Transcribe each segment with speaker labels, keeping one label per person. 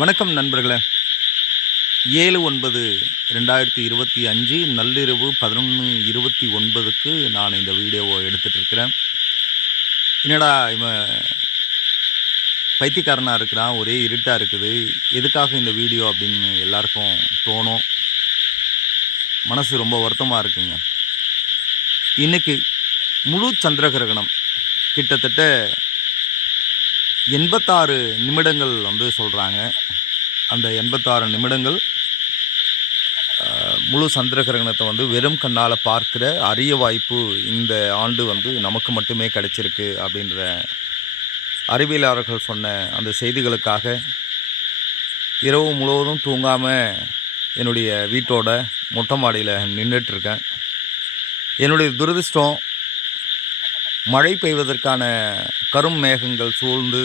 Speaker 1: வணக்கம் நண்பர்களே. ஏழு ஒன்பது ரெண்டாயிரத்தி இருபத்தி அஞ்சு நள்ளிரவு பதினொன்று இருபத்தி ஒன்பதுக்கு நான் இந்த வீடியோவை எடுத்துகிட்டு இருக்கிறேன் என்னடா இவன் பைத்தியக்காரனாக இருக்கிறான் ஒரே இருட்டாக இருக்குது. எதுக்காக இந்த வீடியோ அப்படின்னு எல்லாருக்கும் தோணும். மனசு ரொம்ப வருத்தமாக இருக்குங்க. இன்னைக்கு முழு சந்திர கிரகணம் கிட்டத்தட்ட எண்பத்தாறு நிமிடங்கள் வந்து சொல்கிறாங்க அந்த எண்பத்தாறு நிமிடங்கள் முழு சந்திர கிரகணத்தை வந்து வெறும் கண்ணால் பார்க்குற அரிய வாய்ப்பு இந்த ஆண்டு வந்து நமக்கு மட்டுமே கிடைச்சிருக்கு அப்படின்ற அறிவியலாளர்கள் சொன்ன அந்த செய்திகளுக்காக இரவு முழுவதும் தூங்காமல் என்னுடைய வீட்டோட மொட்டை மாடியில் நின்றுட்டுருக்கேன் என்னுடைய துரதிர்ஷ்டம் மழை பெய்வதற்கான கரும் மேகங்கள் சூழ்ந்து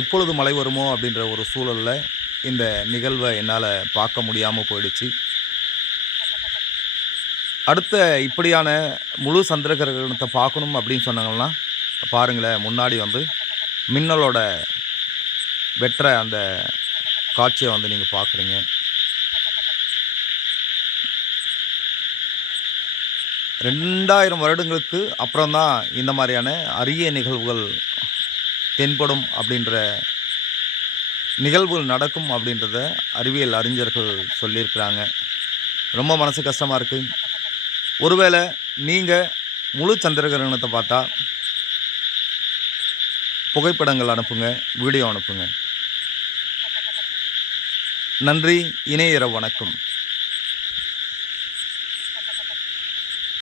Speaker 1: எப்பொழுது மழை வருமோ அப்படின்ற ஒரு சூழலில் இந்த நிகழ்வை என்னால் பார்க்க முடியாமல் போயிடுச்சு. அடுத்த இப்படியான முழு சந்திர கிரகணத்தை பார்க்கணும் அப்படின்னு சொன்னாங்கன்னா பாருங்களேன் முன்னாடி வந்து மின்னலோட வெட்டுற அந்த காட்சியை வந்து நீங்கள் பார்க்குறீங்க. ரெண்டாயிரம் வருடங்களுக்கு அப்புறம்தான் இந்த மாதிரியான அரிய நிகழ்வுகள் தென்படும் அப்படின்ற நிகழ்வுகள் நடக்கும் அப்படின்றத அறிவியல் அறிஞர்கள் சொல்லியிருக்கிறாங்க. ரொம்ப மனசு கஷ்டமாக இருக்குது ஒருவேளை நீங்கள் முழு சந்திர கிரகணத்தை பார்த்தா புகைப்படங்கள் அனுப்புங்க வீடியோ அனுப்புங்க. நன்றி இணையர வணக்கம்.